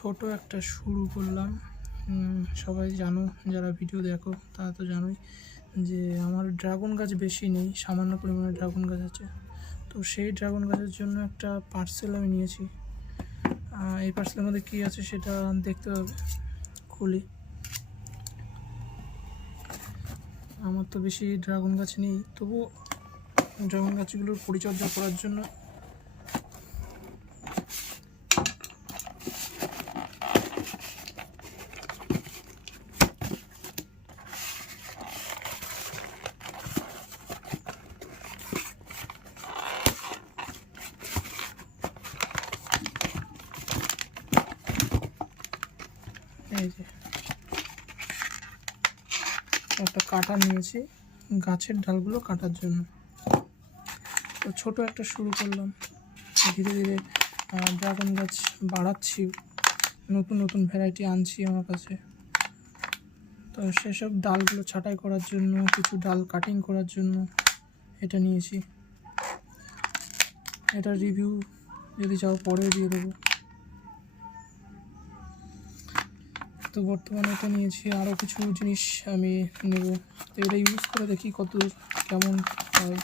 ছোট একটা শুরু করলাম। সবাই জানো, যারা ভিডিও দেখো তারা তো জানোই যে আমার ড্রাগন গাছ বেশি নেই, সামান্য পরিমাণে ড্রাগন গাছ আছে। তো সেই ড্রাগন গাছের জন্য একটা পার্সেল আমি নিয়েছি। এই পার্সেলের মধ্যে কী আছে সেটা দেখতে হবে। খুলি। আমার তো বেশি ড্রাগন গাছ নেই, তবুও ড্রাগন গাছগুলোর পরিচর্যা করার জন্য এই যে একটা কাটা নিয়েছি গাছের ডালগুলো কাটার জন্য। তো ছোট একটা শুরু করলাম, ধীরে ধীরে ড্রাগন গাছ বাড়াচ্ছি, নতুন নতুন ভ্যারাইটি আনছি আমার কাছে। তো সেসব ডালগুলো ছাঁটাই করার জন্য, কিছু ডাল কাটিং করার জন্য এটা নিয়েছি। এটা রিভিউ যদি চাও পরে দিয়ে দেবো। তো বর্তমানে এটা নিয়েছি, আরও কিছু জিনিস আমি নেব। তো এটা ইউজ করে দেখি কত কেমন হয়।